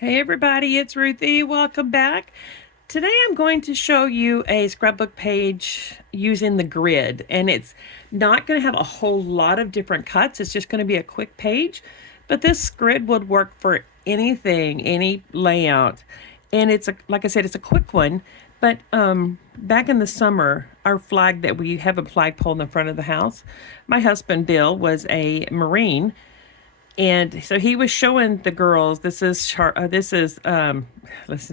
Hey everybody, it's Ruthie. Welcome back. Today I'm going to show you a scrapbook page using the grid, and it's not going to have a whole lot of different cuts. It's just going to be a quick page, but this grid would work for anything, any layout. And like I said, it's a quick one. But back in the summer, our flag that we have a flagpole in the front of the house. My husband Bill was a Marine, and so he was showing the girls. Listen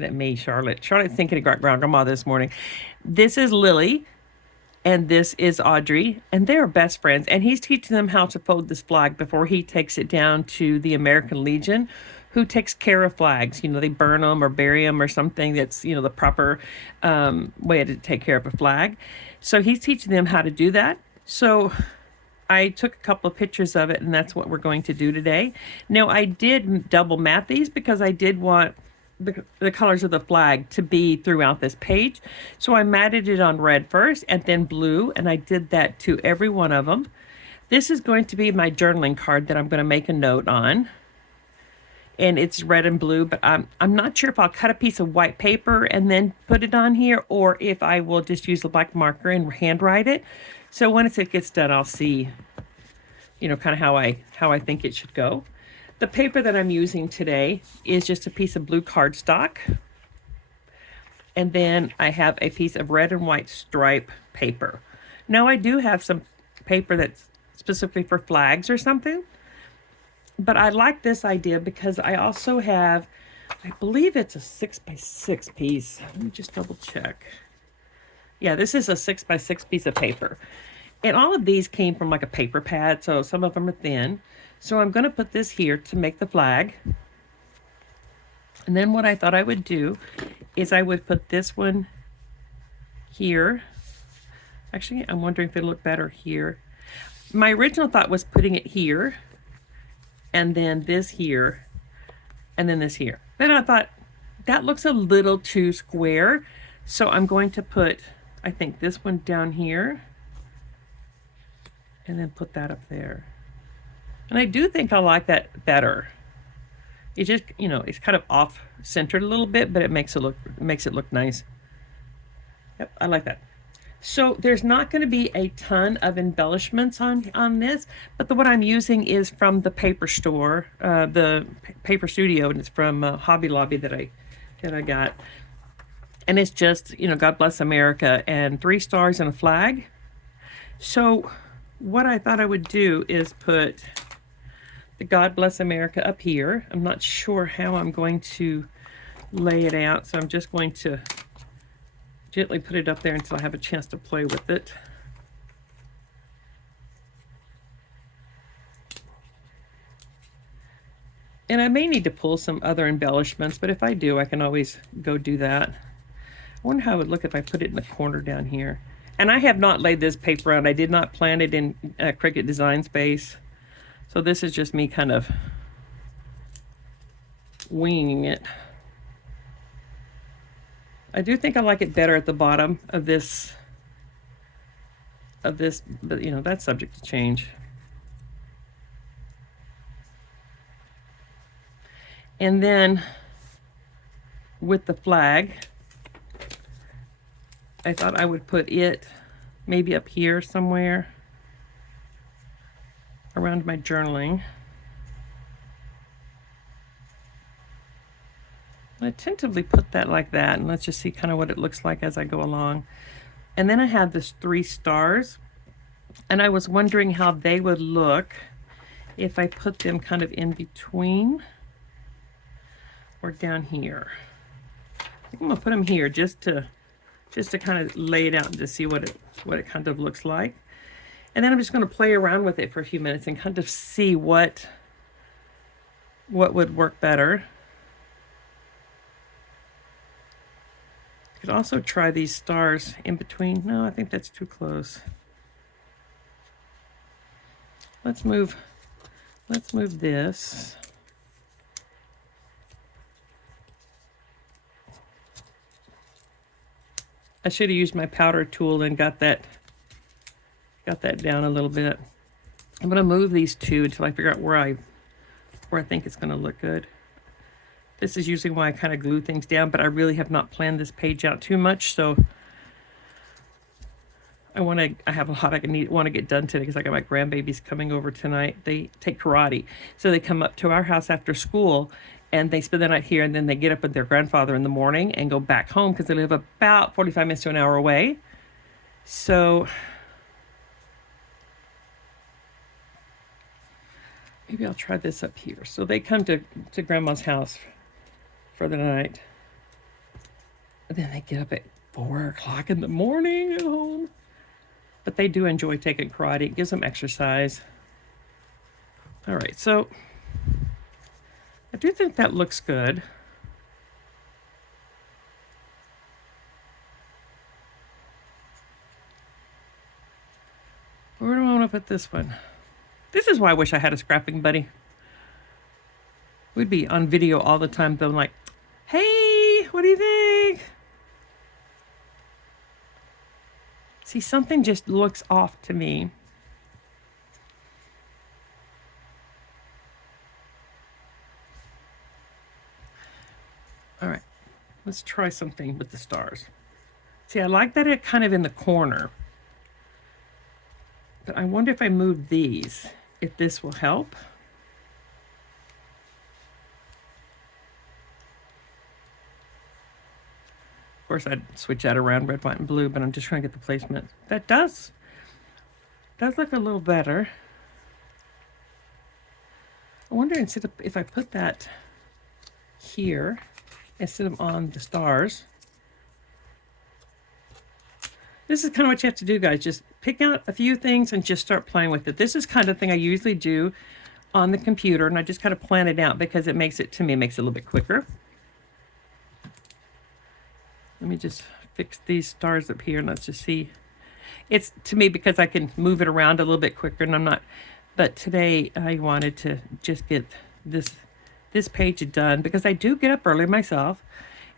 at me, Charlotte. Charlotte's thinking of grandma this morning. This is Lily, and this is Audrey, and they're best friends. And he's teaching them how to fold this flag before he takes it down to the American Legion, who takes care of flags. They burn them or bury them or something. That's the proper way to take care of a flag. So he's teaching them how to do that. So I took a couple of pictures of it, and that's what we're going to do today. Now, I did double mat these because I did want the colors of the flag to be throughout this page. So I matted it on red first and then blue, and I did that to every one of them. This is going to be my journaling card that I'm going to make a note on. And it's red and blue, but I'm not sure if I'll cut a piece of white paper and then put it on here, or if I will just use a black marker and handwrite it. So once it gets done, I'll see, kind of how I think it should go. The paper that I'm using today is just a piece of blue cardstock. And then I have a piece of red and white stripe paper. Now I do have some paper that's specifically for flags or something. But I like this idea because I also have, I believe it's a 6x6 piece. Let me just double check. Yeah, this is a 6x6 piece of paper. And all of these came from like a paper pad, so some of them are thin. So I'm going to put this here to make the flag. And then what I thought I would do is I would put this one here. Actually, I'm wondering if it'll look better here. My original thought was putting it here, and then this here, and then this here. Then I thought that looks a little too square. So I'm going to put, I think, this one down here, and then put that up there. And I do think I like that better. It just, it's kind of off centered a little bit, but it makes it look nice. Yep, I like that. So there's not going to be a ton of embellishments on this, but what I'm using is from the paper store, the Paper Studio, and it's from Hobby Lobby that I got. And it's just, God Bless America and 3 stars and a flag. So what I thought I would do is put the God Bless America up here. I'm not sure how I'm going to lay it out, so I'm just going to gently put it up there until I have a chance to play with it. And I may need to pull some other embellishments, but if I do, I can always go do that. I wonder how it would look if I put it in the corner down here. And I have not laid this paper out. I did not plan it in Cricut Design Space. So this is just me kind of winging it. I do think I like it better at the bottom of this, but that's subject to change. And then with the flag, I thought I would put it maybe up here somewhere around my journaling. I tentatively put that like that, and let's just see kind of what it looks like as I go along. And then I have this 3 stars, and I was wondering how they would look if I put them kind of in between or down here. I think I'm gonna put them here just to kind of lay it out and to see what it kind of looks like. And then I'm just going to play around with it for a few minutes and kind of see what would work better. Could also try these stars in between. No, I think that's too close. Let's move this. I should have used my powder tool and got that down a little bit. I'm going to move these 2 until I figure out where I think it's going to look good. This is usually why I kind of glue things down, but I really have not planned this page out too much, so I have a lot I want to get done today because I got my grandbabies coming over tonight. They take karate. So they come up to our house after school and they spend the night here, and then they get up with their grandfather in the morning and go back home because they live about 45 minutes to an hour away. So maybe I'll try this up here. So they come to grandma's house for the night. And then they get up at 4 o'clock in the morning at home. But they do enjoy taking karate. It gives them exercise. All right, so I do think that looks good. Where do I want to put this one? This is why I wish I had a scrapping buddy. We'd be on video all the time, though, like, hey, what do you think? See, something just looks off to me. All right, let's try something with the stars. See, I like that it kind of in the corner. But I wonder if I move these, if this will help. Of course, I'd switch that around, red, white, and blue, but I'm just trying to get the placement. That does look a little better. I wonder if I put that here instead of on the stars. This is kind of what you have to do, guys. Just pick out a few things and just start playing with it. This is kind of thing I usually do on the computer, and I just kind of plan it out because it makes it a little bit quicker. Let me just fix these stars up here and let's just see. It's to me because I can move it around a little bit quicker, and I'm not. But today I wanted to just get this page done because I do get up early myself,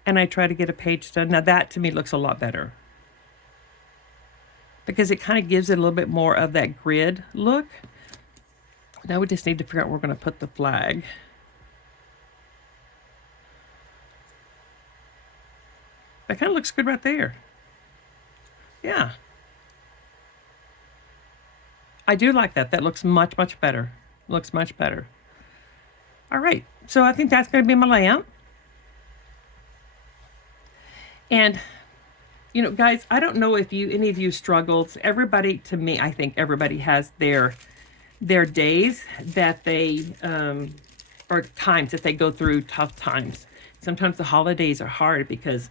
and I try to get a page done. Now that to me looks a lot better because it kind of gives it a little bit more of that grid look. Now we just need to figure out where we're going to put the flag. That kind of looks good right there. Yeah. I do like that. That looks much, much better. Looks much better. All right. So I think that's going to be my layout. And, you know, guys, I don't know if any of you struggled. Everybody, to me, I think everybody has their days that they, or times that they go through tough times. Sometimes the holidays are hard because,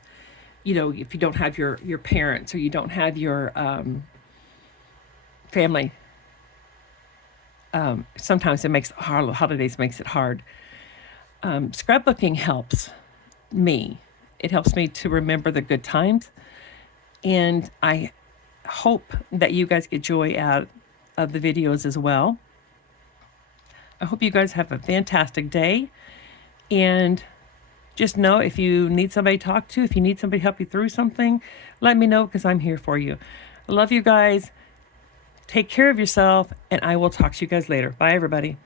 you know, if you don't have your parents or you don't have your family, sometimes it makes holidays makes it hard. Scrapbooking helps me. It helps me to remember the good times, and I hope that you guys get joy out of the videos as well. I hope you guys have a fantastic day, and just know if you need somebody to talk to, if you need somebody to help you through something, let me know because I'm here for you. I love you guys. Take care of yourself, and I will talk to you guys later. Bye, everybody.